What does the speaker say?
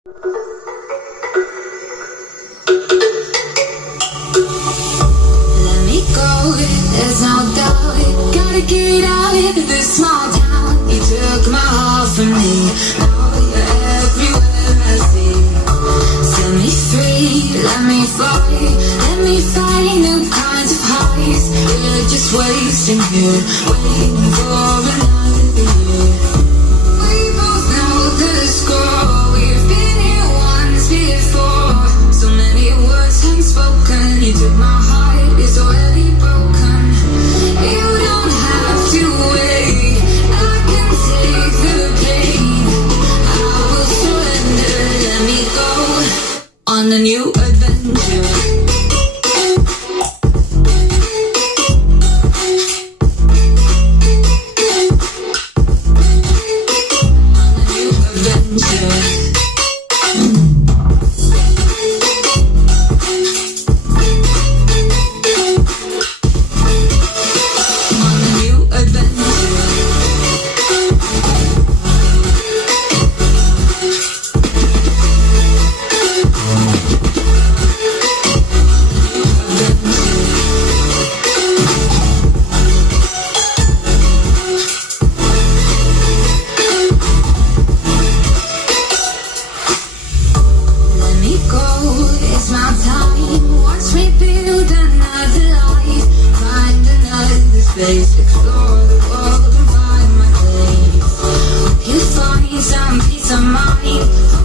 Let me go, there's no doubt. Gotta get out of this small town. You took my heart from me. Now you're everywhere I see. Set me free, let me fly. Let me find new kinds of highs. We're just wasting here, waiting for another year. We both know the score. We've been here once before. So many words unspoken. You took my heart, it's already broken. You don't have to wait. I can take the pain. I will surrender. Let me go on a new adventure. Explore the world and find my place. You find some peace of mind.